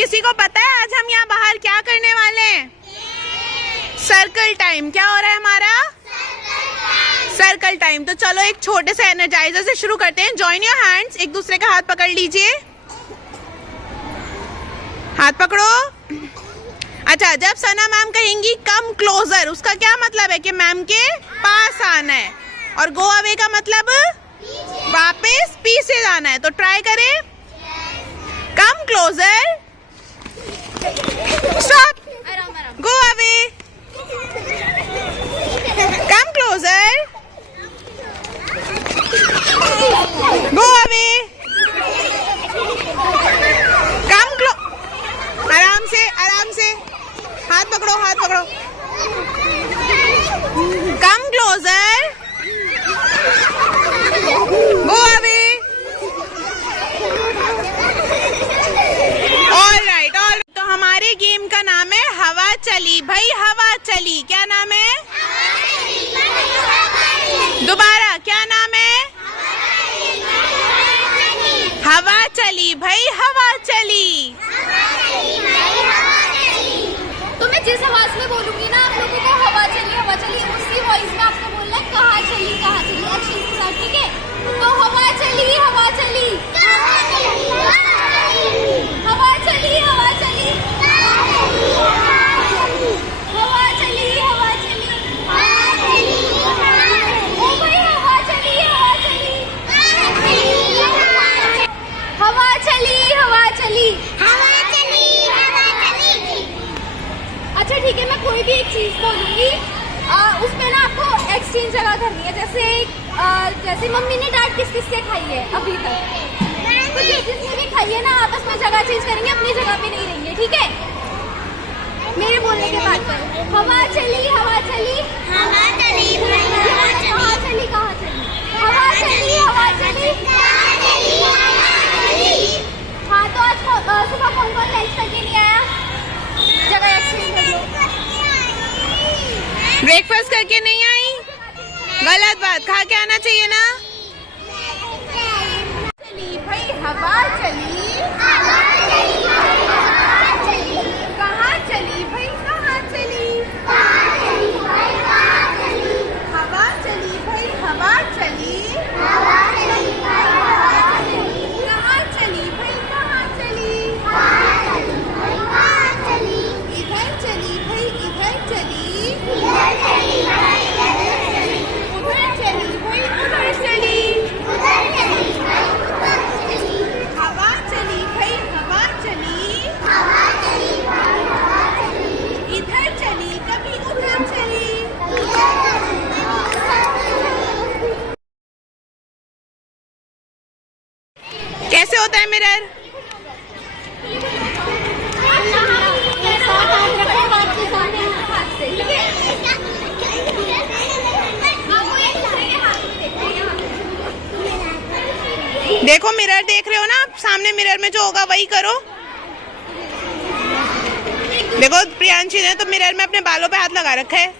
किसी को पता है आज हम यहाँ बाहर क्या करने वाले हैं? Circle time. क्या हो रहा है हमारा? Circle time. तो चलो एक छोटे से एनर्जाइजर से शुरू करते हैं। जॉइन योर हैंड्स, एक दूसरे का हाथ पकड़ लीजिए। हाथ पकड़ो। अच्छा, जब सना मैम कहेंगी कम क्लोजर, उसका क्या मतलब है कि मैम के पास आना है, और गो अवे का मतलब वापस पीछे जाना है। तो ट्राई करें। Come closer, stop, go away, come closer, go away, come close, आराम से आराम से, हाथ पकड़ो हाथ पकड़ो। Come closer, go away. All right. तो हमारे गेम का नाम है हवा चली। भाई हवा चली, क्या नाम है? दोबारा, क्या नाम है? हवा चली। भाई हवा चली। तो मैं जिस आवाज में बोलूंगी ना आप लोगों को हवा चली उसी वॉइस में आपको बोलना है कहाँ चली एक्शन के साथ, ठीक है? तो हवा चली हवा चली हवा चली हवा चली हवा चली हवा चली। ओ भाई हवा चली हवा चली हवा चली हवा चली हवा चली। अच्छा ठीक है, मैं कोई भी एक चीज बोलूंगी, उसमें ना आपको एक्सचेंज जगह करनी है। जैसे मम्मी ने डांट किस किस से खाई है अभी तक, तो जिसने भी खाई है ना आपस में जगह चेंज करेंगे, अपनी जगह पे नहीं रहेंगे, ठीक है? मेरे बोलने के बाद पर हवा चली हवा चली हवा चली कहाँ चली कहाँ चली हवा चली हवा चली। हाँ, तो आज सुबह कौन कौन लंच करके नहीं आया? जगह एक्सचेंज कर लो। ब्रेकफास्ट करके नहीं आई? गलत बात, खा के आना चाहिए ना। चली भाई हवा चली कहाँ चली भाई कहाँ चली हवा चली भाई हवा चली कहाँ चली भाई कहाँ चली इधर चली भाई इधर चली उधर चली भाई उधर चली हवा चली भाई हवा चली इधर चली कभी उधर चली। कैसे होता है मिरर? देखो मिरर देख रहे हो ना, सामने मिरर में जो होगा वही करो। देखो प्रियांशी ने तो मिरर में अपने बालों पे हाथ लगा रखा है।